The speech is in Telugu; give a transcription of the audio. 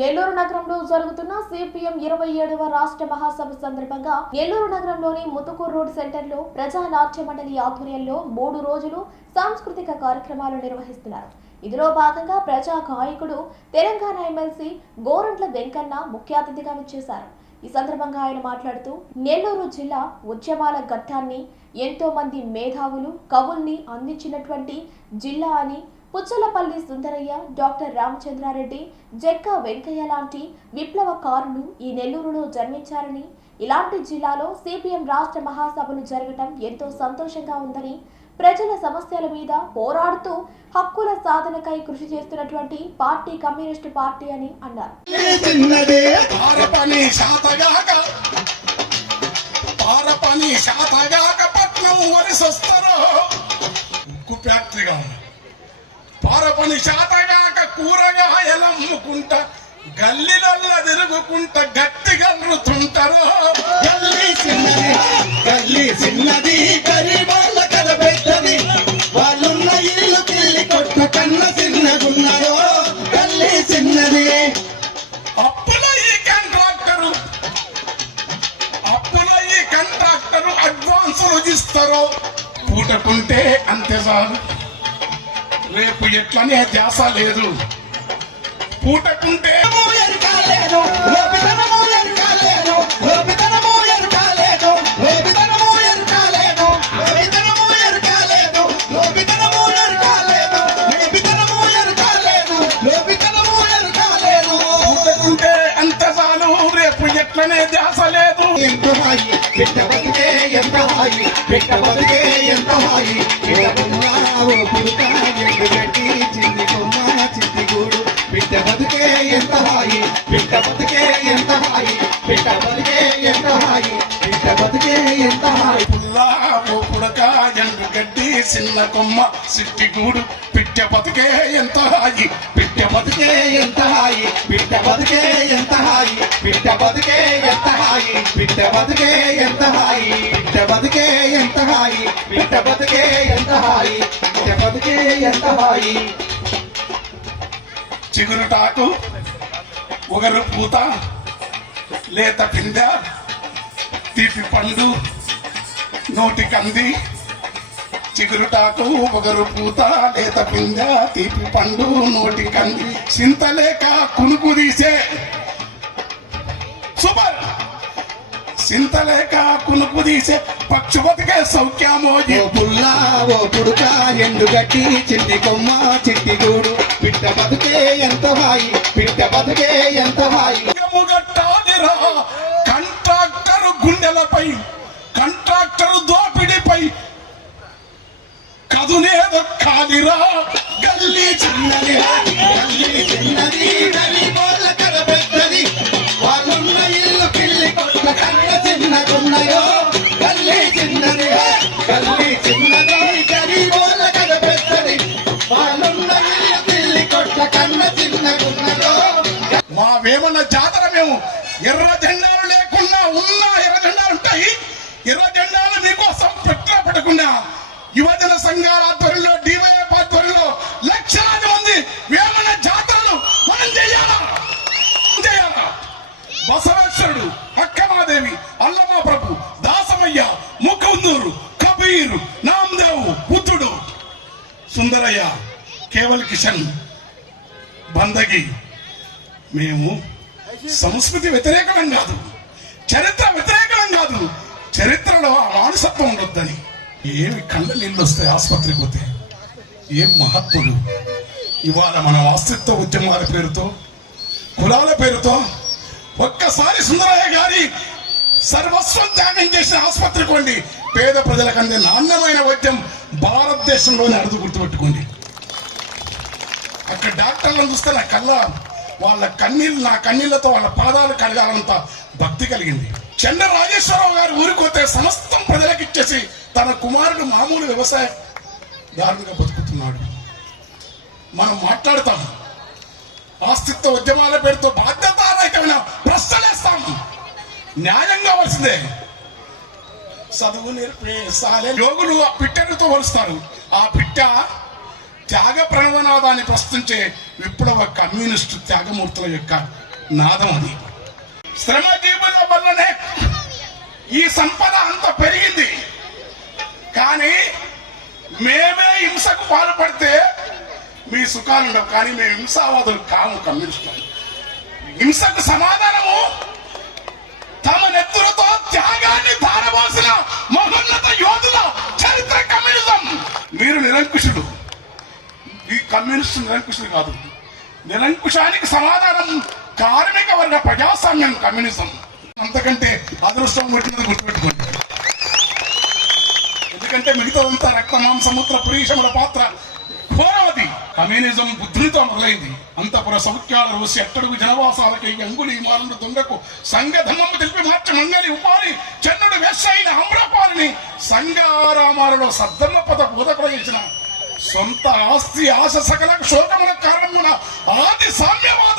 నెల్లూరు నగరంలో జరుగుతున్న సిపిఎం 27వ రాష్ట్ర మహాసభ సందర్భంగా నెల్లూరు నగరంలోని ముతుకూరు రోడ్ సెంటర్లో ప్రజా నాట్య మండలి ఆధ్వర్యంలో 3 రోజులు సాంస్కృతిక కార్యక్రమాలు నిర్వహిస్తున్నారు. ఇందులో భాగంగా ప్రజా గాయకుడు తెలంగాణ ఎమ్మెల్సీ గోరంట్ల వెంకన్న ముఖ్య అతిథిగా విచ్చేశారు. ఈ సందర్భంగా ఆయన మాట్లాడుతూ నెల్లూరు జిల్లా ఉద్యమాల ఘట్టాన్ని ఎంతో మంది మేధావులు కవుల్ని అందించినటువంటి జిల్లా అని, పుచ్చలపల్లి సుందరయ్య, డాక్టర్ రామచంద్రారెడ్డి, జక్కా వెంకయ్య లాంటి విప్లవకారులు ఈ నెల్లూరులో జన్మించారని, ఇలాంటి జిల్లాలో సిపిఎం రాష్ట్ర మహాసభలు జరగటం ఎంతో సంతోషంగా ఉందని, ప్రజల సమస్యల మీద పోరాడుతూ హక్కుల సాధనకై కృషి చేస్తున్నటువంటి పార్టీ కమ్యూనిస్టు పార్టీ అని అన్నారు. పారపని శాతగాక కూరగాయలమ్ముకుంటా గల్లీలల్ల తిరుగుకుంటా గట్టి గల్లుతుంటారు. గల్లీ చిన్నది గరీబాల కల పెద్దది, వాళ్ళున్న ఇల్లు కిల్లి కొట్ట కన్న చిన్నగున్నారు. గల్లీ చిన్నది అప్పుల ఈ కాంట్రాక్టరు అడ్వాన్సులు ఇస్తారు. పూటకుంటే అంతే చాలు, రేపు ఎట్లనే ధ్యాస లేదు. పూటకుంటే అంత చాలు, రేపు ఎట్లనే ధ్యాస లేదు. ఎంత హాయి బిడ్డ బతికే, ఎంత హాయి బిడ్డ బతికే, ఎంత హాయి పుడక గట్టి చిన్ని కొమ్మ చిన్ని గూడు. బిడ్డ బతికే ఎంత హాయి, బిడ్డ బతికే ఎంత హాయి, బిడ్డ బతికే ఎంత హాయి, బిడ్డ బతికే ఎంత హాయి. పుల్లా పుడక ఎండు గడ్డి చిన్న కొమ్మ చిట్టి గూడు. బిడ్డ బతికే ఎంత హాయి, బిడ్డ బతికే ఎంత హాయి, బిడ్డ బతికే ఎంత హాయి, బిడ్డ బతికే ఎంత హాయి, బిడ్డ బతికే ఎంత హాయి, బిడ్డ బతికే ఎంత హాయి, బిడ్డ బతికే ఎంత హాయి, బిడ్డ బతికే ఎంత హాయి. చిగురుటాకు ఒగరు పూత లేత పింద తీపి పండు నోటి కంది. చిగురుటాకు ఒగరు పూత లేత పింద తీపి పండు నోటి కంది. చింతలేక కునుకు తీసే సూపర్, చింతలేక కునుకు తీసే పక్షు బతికే సౌఖ్యమో. పుల్లా ఓ పుడుక ఎండు గట్టి చిన్ని కొమ్మ చిట్టి గూడు. బిడ్డ బతుకే ఎంత హాయి, బిడ్డ బతుకే ఎంత హాయి. కంట్రాక్టరు గుండెలపై, కంట్రాక్టరు దోపిడిపై కదునేదో కాలిరా. గల్లీ చిన్నది, గల్లీ చిన్నది గరీబోళ్ళ కల పెద్దది, వాళ్ళున్న ఇల్లు పిల్లి కొట్ల కన్న చిన్నగున్నాయో. గల్లీ చిన్నది, గల్లీ చిన్నది గరీబోళ్ళ కల పెద్దది, వాళ్ళున్న ఇల్లు పిల్లి కొట్ల కన్న చిన్నగున్నాయో. మా వేమన్న జాతర మేము ఎర్ర జెండాలు లేకుండా ఉన్న ఎర్ర జెండాలు ఉంటాయి. ఎర్ర జెండాలు మీకోసం పెట్టకుండా యువజన సంఘాల ఆధ్వర్యంలో, డివైఎఫ్ ఆధ్వర్యంలో లక్షలాది మంది వేమన జాతరలు మనం చేయాలా. బసవేశ్వరుడు, అక్కమాదేవి, అల్లమ్మ ప్రభు, దాసమయ్య, ముకుందూరు, కబీర్, నామదేవ్, బుద్ధుడు, సుందరయ్య, కేవల్ కిషన్, బందగి. మేము సంస్కృతి వ్యతిరేకం కాదు, చరిత్ర వ్యతిరేకం కాదు, చరిత్రలో మానసత్వం ఉండొద్దని. ఏమి కళ్ళ నీళ్ళు వస్తాయి ఆసుపత్రికి పోతే. ఏం మహత్తులు. ఇవాళ మన అస్తిత్వ ఉద్యమాల పేరుతో, కులాల పేరుతో ఒక్కసారి సుందరయ్య గారి సర్వస్వం త్యాగం చేసిన ఆసుపత్రికి కొండి. పేద ప్రజలకు అందే నాణ్యమైన వైద్యం భారతదేశంలోనే అడుగు గుర్తుపెట్టుకోండి. అక్కడ డాక్టర్లను చూస్తే నా కళ్ళ వాళ్ళ కన్నీళ్ళు, నా కన్నీళ్లతో వాళ్ళ పాదాలు కడగాలంత భక్తి కలిగింది. చెండ రాజేశ్వరరావు గారు ఊరికోతే సమస్తం ప్రజలకు ఇచ్చేసి తన కుమారుడు మామూలు వ్యవసాయదారునిగా బతుకుతున్నాడు. మనం మాట్లాడతాం, ఆస్తిత్వ ఉద్యమాల పేరుతో బాధ్యతారహితమైన ప్రశ్నలేస్తాం. న్యాయం కావాల్సిందే. చదువు నేర్పే యోగులు ఆ పిట్టెలతో పోలుస్తారు. ఆ పిట్ట త్యాగ ప్రణవనాదాన్ని ప్రశ్నించే విప్లవ కమ్యూనిస్టు త్యాగమూర్తుల యొక్క నాదం అది. శ్రమజీవుల వల్లనే ఈ సంపద అంత పెరిగింది. కానీ మేమే హింసకు పాల్పడితే మీ సుఖాలు ఉండవు. కానీ మేము హింసావాదులు కాము. కమ్యూనిస్టులు హింసకు సమాధానము తమ నెత్తులతో త్యాగాన్ని ధారపోసిన మహోన్నత యోధుల చరిత్ర కమ్యూనిజం. మీరు నిరంకుశుడు. ఈ కమ్యూనిస్టు నిరంకుశుడు కాదు. నిరంకుశానికి సమాధానం కార్మిక వర్గ ప్రజాస్వామ్యం కమ్యూనిజం. అంతకంటే అదృష్టం కొట్టినది గుర్తుపెట్టుకోండి. ఎందుకంటే మిగతాదంతా రక్తమాంసముద్ర పురీషముల పాత్ర ఘోరవది. కమ్యూనిజం బుద్ధితో మొదలైంది. అంతపుర సౌఖ్యాల రోసి అట్టడుగు జనవాసాలకి అంగుళి మారుడు దొంగకు సంఘధర్మము తెలిపి మార్చి మంగళి ఉపారి చన్నుడు వెస్సైన అమ్రపాలిని సంఘారామాలలో సద్ధర్మ పద బోధకులు చేసిన సొంత ఆస్తి ఆశ సకల శోకముల కారణమున ఆది సామ్యవాద